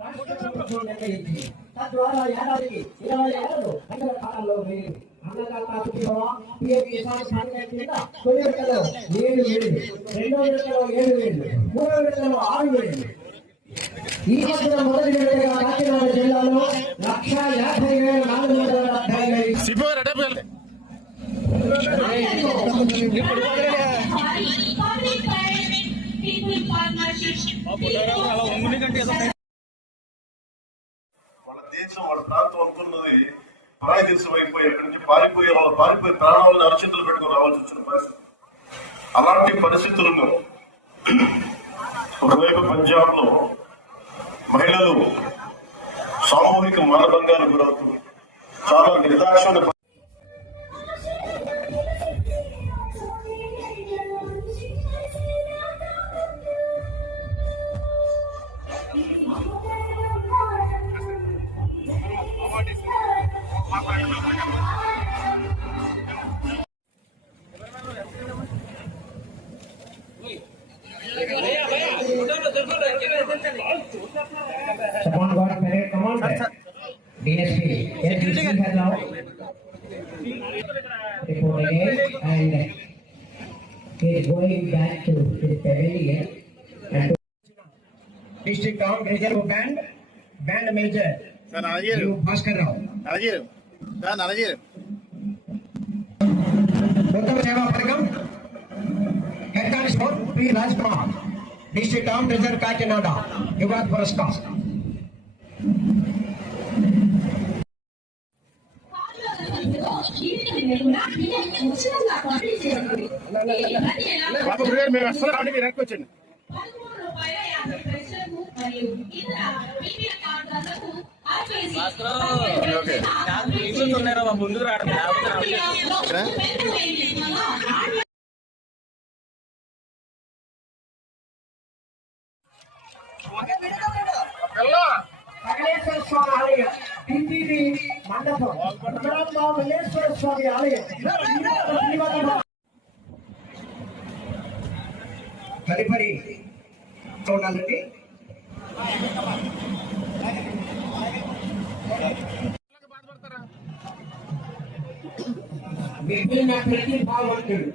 రాష్ట్ర ప్రభుత్వం నిర్ణయించింది. తద్వారా ఏడాదికి 20 ఏళ్లు రైతుల ఖాతాల్లో వేయలేదు. అన్నదాత సుఖీభవ పీఎం కిసాన్ పథకం కింద తొలి విడతలో 7,000, రెండో విడతలో 7,000, మూడో విడతలో 6,000. ఈ మధ్యన మొదటి విడతగా కాకినాడ జిల్లాలో 1,50,475 వాళ్ళ దేశం వాళ్ళ ప్రాంతం అనుకున్నది పరాయి దేశం అయిపోయి అక్కడి నుంచి పారిపోయి ప్రాణాలను అరచేతులు పెట్టుకుని రావాల్సి వచ్చిన పరిస్థితి. అలాంటి పరిస్థితులను ఒకవైపు పంజాబ్ లో మహిళలు సామూహిక మానభంగాలకు గురవుతుంది. చాలా నిర్దాక్షిణ Upon God parade commander, DSP, SDC has now reported and he is going back to his pavilion and District Town Reserve Band Major Bhaskar Rao. Uttam Seva Padakam, Head Constable P. Rajkumar, District Town Reserve Kakinada, Yuvat Puraskar. ముందు మల్లేశ్వర స్వామి ఆలయం TTD మండపం మల్లేశ్వర స్వామి ఆలయం తదుపరి చూడాలండి. మిగిలిన ప్రతి భావంతుడు